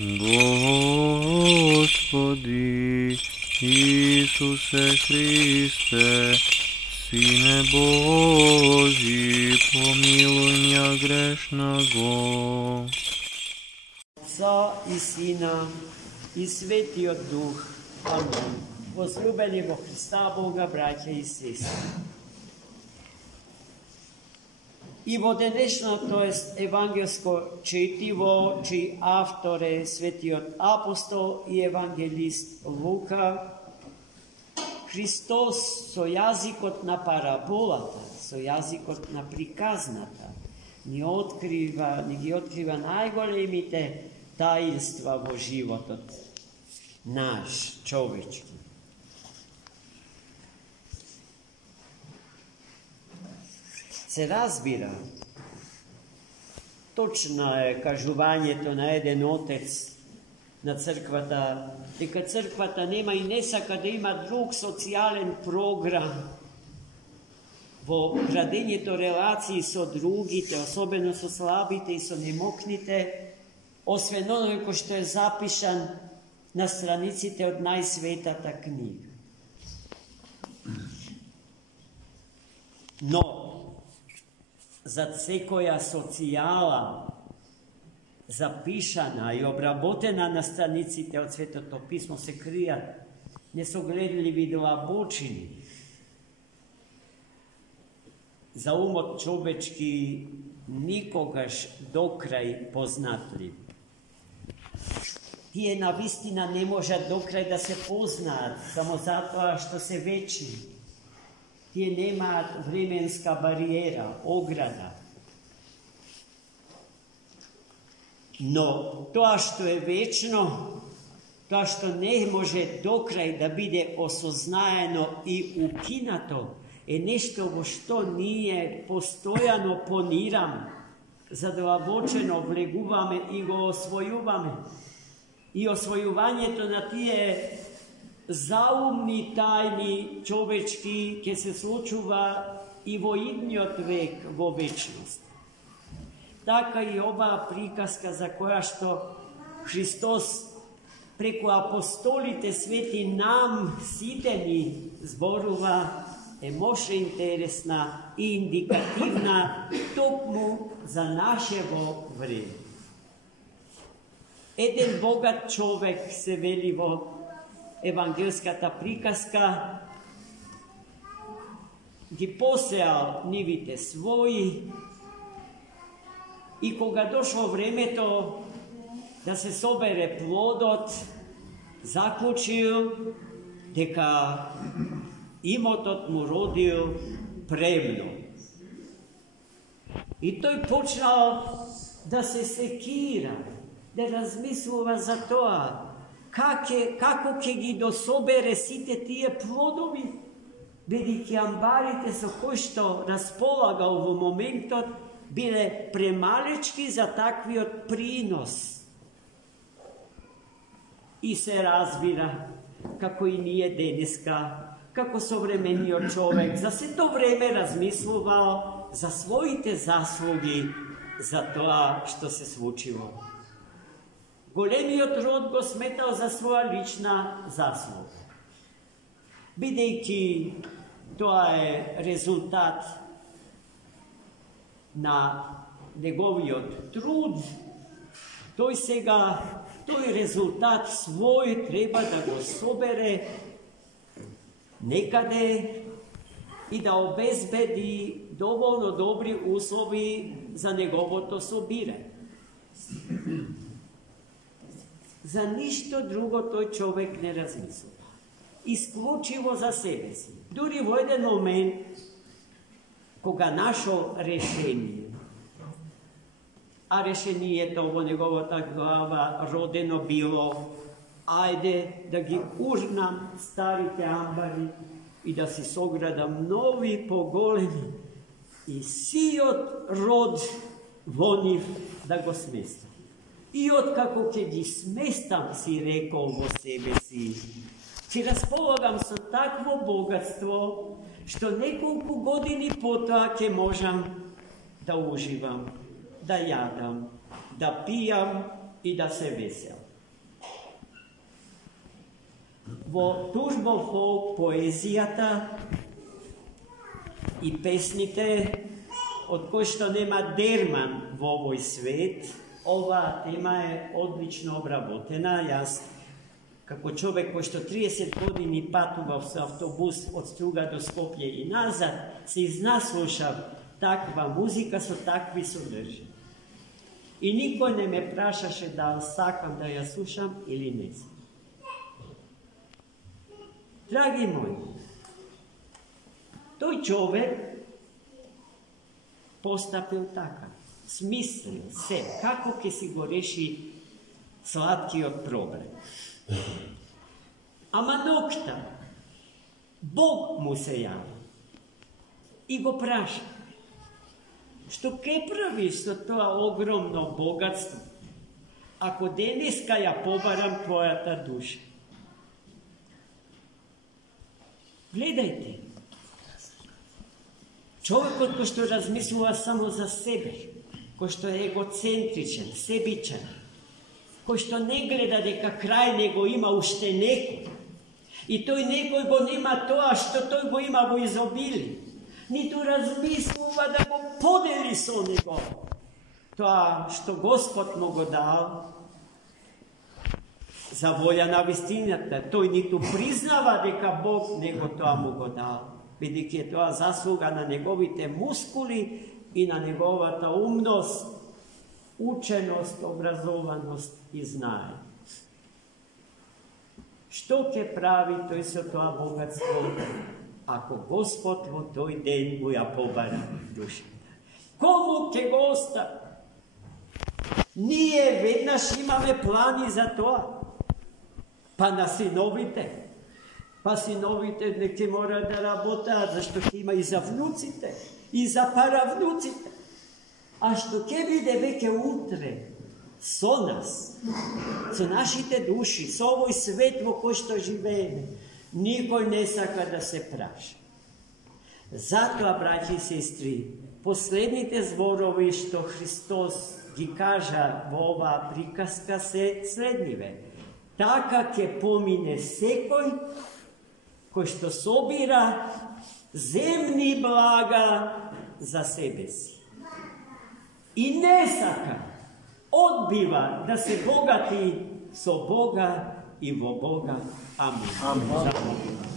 Господи Исусе Христе, Сине Божий, помилуй меня грешного. Отца и Сина и Светиот Дух. Амин. Возлюбени во Христа Бога, браќа и сестри. И во денешното евангелско четиво, чиј автор е светиот апостол и евангелист Лука, Христос со јазикот на параболата, со јазикот на приказната, ни ги открива најголемите таинства во животот наш, човечки. Се разбира, точно е кажувањето на еден отец на црквата, дека црквата нема и не сака да има друг социјален програм во градењето релации со другите, особено со слабите и со немокните, освен оној кој што е запишан на страниците од најсветата книга. Но, зад секоја социјала, запишана и обработена на страниците од Светото Писмо, се кријат несогледливи длабочини за умот човечки никогаш докрај познатливи. Тие навистина не можат докрај да се познаат, само затоа што се вечни. Тие немаат временска бариера, ограда. Но тоа што е вечно, тоа што не може докрај да биде осознаено и укинато, е нешто во што ние постојано понираме, задлабочено влегуваме и го освојуваме. И освојувањето на тие заумни тајни човечки ќе се случува и во идниот век, во вечност. Така и оваа приказка за која што Христос преку апостолите свети нам сите ни зборува, е може интересна и индикативна токму за нашево време. Еден богат човек, се вели во евангелската приказка, ги посеал нивите своји и кога дошло времето да се собере плодот, заклучил дека имотот му родил премно. И тој почнал да се секира, да размислува за тоа, како ќе ги дособере сите тие плодови, бидејќи амбарите со кои што располагал во моментот биле премалечки за таквиот принос. И се разбира, како и ние денеска, како современиот човек, за сето време размислувал за своите заслуги, за тоа што се случило. Големиот род го сметал за своја лична заслуга, бидејќи тоа е резултат на неговиот труд, тој резултат свој треба да го собере некаде и да обезбеди доволно добри услови за неговото собирање. За ништо друго тој човек не размислува. Исклучиво за себе си. Дури во еден момент, кога нашол решение, а решението во неговата глава родено било, ајде да ги урнам старите амбари и да си соградам нови поголеми и сиот род во нив да го сместам. И откако ќе ги сместам, си рекол во себе си, ќе располагам со такво богатство, што неколку години потоа ќе можам да уживам, да јадам, да пијам и да се веселам. во тужбо во поезијата и песните, од кој што нема дерман во овој свет, оваа тема е одлично обработена. Јас, како човек кој што 30 години патував со автобус од Струга до Скопје и назад, се изнаслушав таква музика со такви содржини. И никој не ме прашаше да сакам да ја слушам или не. Драги мои, тој човек постапил така, смислил се како ќе си го реши сладкиот проблем. Ама нокта Бог му се јави и го праша: што ке правиш со тоа огромно богатство, ако денеска ја побарам твојата душа? Гледајте, човекот кој што размислува само за себе, кој што е егоцентричен, себичен, кој што не гледа дека крај него има уште некој, и тој некој го нема тоа што тој го има во изобили, ниту размислува да го подели со него тоа што Господ му го дал за волја на вистината. Тој ниту признава дека Бог него тоа му го дал, бидејќи е тоа заслуга на неговите мускули и на неговата умност, ученост, образованост и знание. Што ќе прави тој со тоа богатство, ако Господ во тој ден му ја побара душата? Кому ќе го остави? Ние веднаш имаме плани за тоа. Па на синовите. Па синовите не ќе мора да работаат, зашто ќе има и за внуците, и за паравнуците. А што ќе биде веќе утре со нас, со нашите души, со овој свет во кој што живееме, никој не сака да се праша. Затоа, браќи и сестри, последните зборови што Христос ги кажа во оваа приказка се следниве: така ќе помине секој кој што собира земни блага за себе си и не сака, одбива да се богати со Бога и во Бога. Амин.